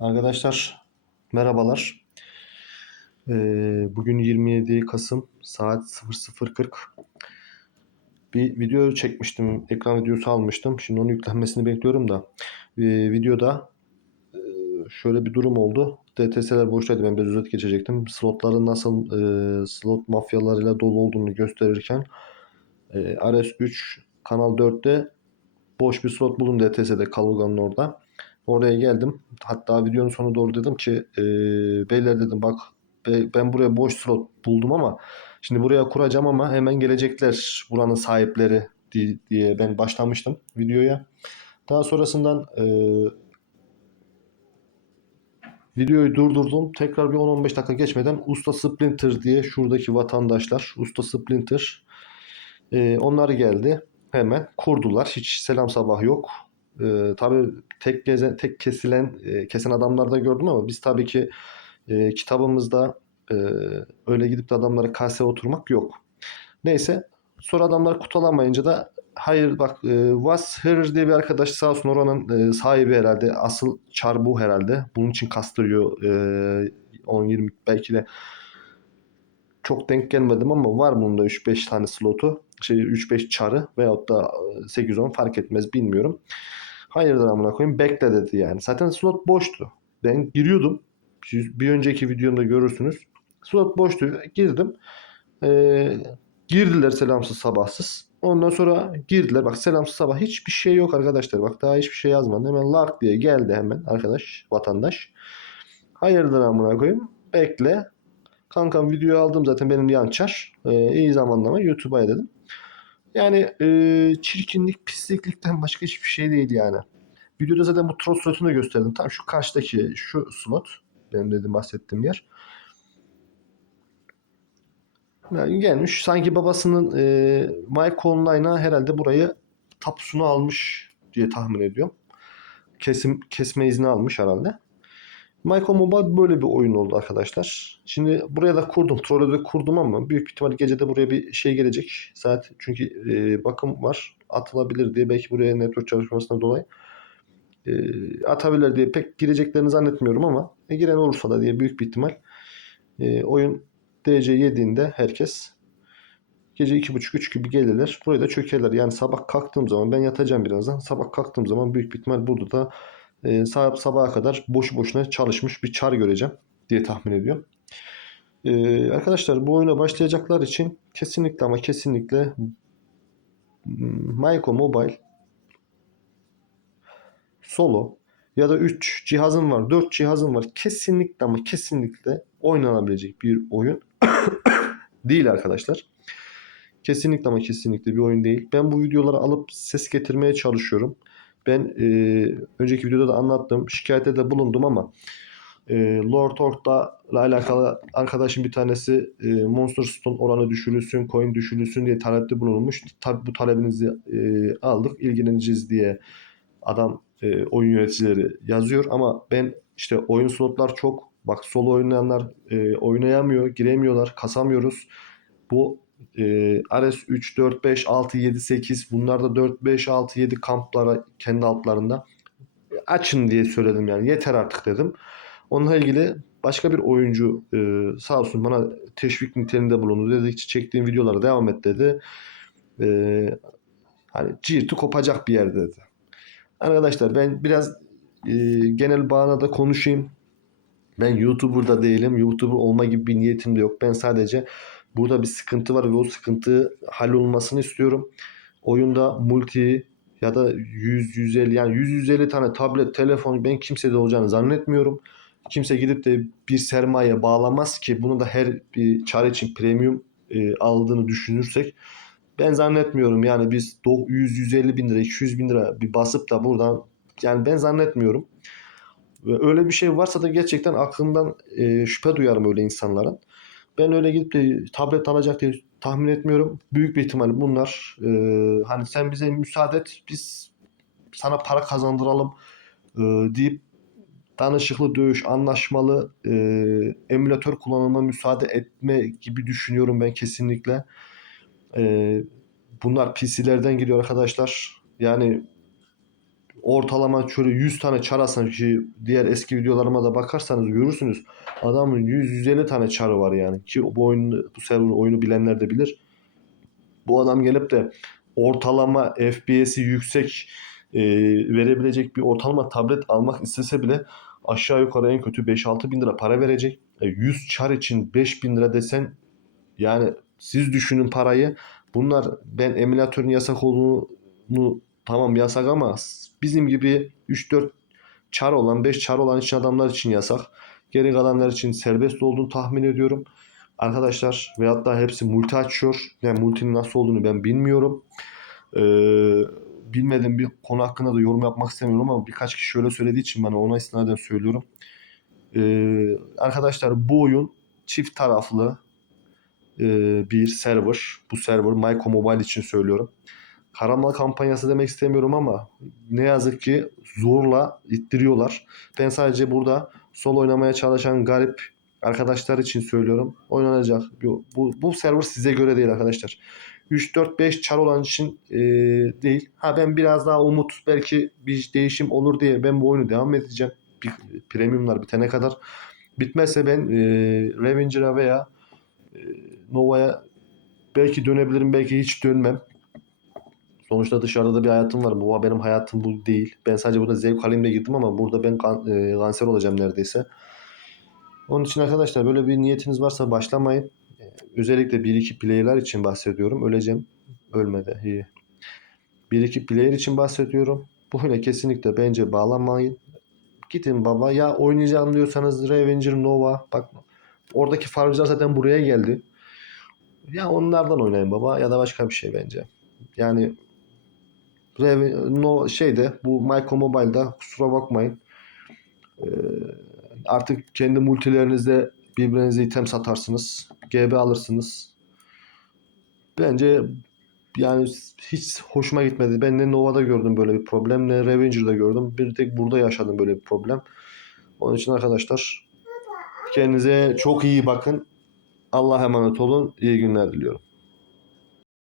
Arkadaşlar merhabalar. Ee, bugün 27 Kasım saat 00.40. Bir video çekmiştim. Ekran videosu almıştım. Şimdi onun yüklenmesini bekliyorum da. Ee, videoda e, şöyle bir durum oldu. DTS'ler boştaydı. Ben biraz özet geçecektim. Slotların nasıl e, slot mafyalarıyla dolu olduğunu gösterirken e, RS3 Kanal 4'te boş bir slot buldum DTS'de Kaluga'nın orada. Oraya geldim. Hatta videonun sonu doğru dedim ki e, beyler dedim bak be- ben buraya boş slot buldum ama şimdi buraya kuracağım ama hemen gelecekler buranın sahipleri di- diye ben başlamıştım videoya. Daha sonrasından e, videoyu durdurdum. Tekrar bir 10-15 dakika geçmeden Usta Splinter diye şuradaki vatandaşlar Usta Splinter e, onlar geldi. Hemen kurdular. Hiç selam sabah yok. Ee, tabii tek gezen, tek kesilen e, kesen adamlar da gördüm ama biz tabii ki e, kitabımızda e, öyle gidip de adamlara kase oturmak yok. Neyse sonra adamlar kutalamayınca da hayır bak e, Was Herer diye bir arkadaş sağ olsun oranın e, sahibi herhalde asıl çar bu herhalde. Bunun için kastırıyor e, 10-20 belki de çok denk gelmedim ama var bunun da 3-5 tane slotu. Şey 3-5 çarı veyahut da e, 8-10 fark etmez bilmiyorum. Hayırdır amına koyayım bekle dedi yani. Zaten slot boştu. Ben giriyordum. Bir önceki videomda görürsünüz. Slot boştu. Girdim. Ee, girdiler selamsız sabahsız. Ondan sonra girdiler. Bak selamsız sabah hiçbir şey yok arkadaşlar. Bak daha hiçbir şey yazmadı. Hemen lark diye geldi hemen arkadaş, vatandaş. Hayırdır amına koyayım. Bekle. Kankam videoyu aldım zaten benim yan çar. Ee, iyi zamanlama YouTube'a dedim. Yani e, çirkinlik, pisliklikten başka hiçbir şey değil yani. Videoda zaten bu troll slotunu da gösterdim. Tam şu karşıdaki şu slot. Benim dedim bahsettiğim yer. Yani gelmiş sanki babasının e, Mike Online'a herhalde burayı tapusunu almış diye tahmin ediyorum. Kesim kesme izni almış herhalde. Myco Mobile böyle bir oyun oldu arkadaşlar. Şimdi buraya da kurdum. Troll'e de kurdum ama büyük ihtimal gecede buraya bir şey gelecek. Saat çünkü e, bakım var. Atılabilir diye belki buraya network çalışmasından dolayı e, atabilir diye pek gireceklerini zannetmiyorum ama e, giren olursa da diye büyük bir ihtimal e, oyun DC yediğinde herkes gece 2.30-3 gibi gelirler. Buraya da çökerler. Yani sabah kalktığım zaman ben yatacağım birazdan. Sabah kalktığım zaman büyük bir ihtimal burada da e, sab- sabaha kadar boşu boşuna çalışmış bir çar göreceğim diye tahmin ediyorum. E, arkadaşlar bu oyuna başlayacaklar için kesinlikle ama kesinlikle Myco Mobile solo ya da 3 cihazın var, 4 cihazın var. Kesinlikle ama kesinlikle oynanabilecek bir oyun değil arkadaşlar. Kesinlikle ama kesinlikle bir oyun değil. Ben bu videoları alıp ses getirmeye çalışıyorum. Ben e, önceki videoda da anlattım. Şikayette de bulundum ama e, Lord Ork'la alakalı arkadaşım bir tanesi e, Monster Stone oranı düşürülsün, coin düşürülsün diye talepte bulunmuş. Tabi bu talebinizi e, aldık, ilgileneceğiz diye adam e, oyun yöneticileri yazıyor ama ben işte oyun slotlar çok bak solo oynayanlar e, oynayamıyor, giremiyorlar, kasamıyoruz. Bu e, RS 3, 4, 5, 6, 7, 8 bunlar da 4, 5, 6, 7 kamplara kendi altlarında açın diye söyledim yani yeter artık dedim. Onunla ilgili başka bir oyuncu e, sağ olsun bana teşvik niteliğinde bulundu. Dedi ki çektiğim videolara devam et dedi. E, hani cirti kopacak bir yer dedi. Arkadaşlar ben biraz e, genel bağına konuşayım. Ben YouTuber da değilim. YouTuber olma gibi bir niyetim de yok. Ben sadece burada bir sıkıntı var ve o sıkıntı hallolmasını istiyorum. Oyunda multi ya da 100-150 yani 100-150 tane tablet, telefon ben kimsede olacağını zannetmiyorum. Kimse gidip de bir sermaye bağlamaz ki bunu da her bir çare için premium e, aldığını düşünürsek ben zannetmiyorum yani biz 100-150 bin lira 200 bin lira bir basıp da buradan yani ben zannetmiyorum. Öyle bir şey varsa da gerçekten aklımdan e, şüphe duyarım öyle insanların. Ben öyle gidip de tablet alacak diye tahmin etmiyorum. Büyük bir ihtimal bunlar e, hani sen bize müsaade et biz sana para kazandıralım e, deyip danışıklı dövüş, anlaşmalı e, emülatör kullanılma müsaade etme gibi düşünüyorum ben kesinlikle. E, bunlar PC'lerden geliyor arkadaşlar. Yani ortalama şöyle 100 tane çar atsan ki diğer eski videolarıma da bakarsanız görürsünüz. Adamın 100-150 tane çarı var yani. Ki bu oyunu, bu server oyunu bilenler de bilir. Bu adam gelip de ortalama FPS'i yüksek e, verebilecek bir ortalama tablet almak istese bile aşağı yukarı en kötü 5-6 bin lira para verecek. E, 100 çar için 5 bin lira desen yani siz düşünün parayı. Bunlar ben emülatörün yasak olduğunu tamam yasak ama bizim gibi 3-4 çar olan 5 çar olan için adamlar için yasak. Geri kalanlar için serbest olduğunu tahmin ediyorum. Arkadaşlar veyahut da hepsi multi açıyor. Yani multinin nasıl olduğunu ben bilmiyorum. Ee, bilmediğim bir konu hakkında da yorum yapmak istemiyorum ama birkaç kişi şöyle söylediği için bana ona istinaden söylüyorum. Ee, arkadaşlar bu oyun çift taraflı e, bir server. Bu server Myco Mobile için söylüyorum. Karamal kampanyası demek istemiyorum ama ne yazık ki zorla ittiriyorlar. Ben sadece burada sol oynamaya çalışan garip arkadaşlar için söylüyorum. Oynanacak. Bu, bu, bu server size göre değil arkadaşlar. 3 4 5 çar olan için e, değil. Ha ben biraz daha umut belki bir değişim olur diye ben bu oyunu devam edeceğim. Bir, premiumlar bitene kadar. Bitmezse ben e, Revenger'a veya e, Nova'ya belki dönebilirim belki hiç dönmem. Sonuçta dışarıda da bir hayatım var. Bu benim hayatım bu değil. Ben sadece burada zevk halimle girdim ama burada ben kan, e, kanser olacağım neredeyse. Onun için arkadaşlar böyle bir niyetiniz varsa başlamayın. E, Özellikle 1-2 player'lar için bahsediyorum. Öleceğim. Ölmedi. İyi. 1-2 player için bahsediyorum. Bu oyuna kesinlikle bence bağlanmayın. Gidin baba. Ya oynayacağım diyorsanız Revenger, Nova. Bak oradaki farmcılar zaten buraya geldi. Ya onlardan oynayın baba ya da başka bir şey bence. Yani Rev- no şeyde bu Myco Mobile'da kusura bakmayın. Ee, artık kendi multilerinizde birbirinize item satarsınız. GB alırsınız. Bence yani hiç hoşuma gitmedi. Ben ne Nova'da gördüm böyle bir problem ne Revenger'da gördüm. Bir tek burada yaşadım böyle bir problem. Onun için arkadaşlar kendinize çok iyi bakın. Allah'a emanet olun. İyi günler diliyorum.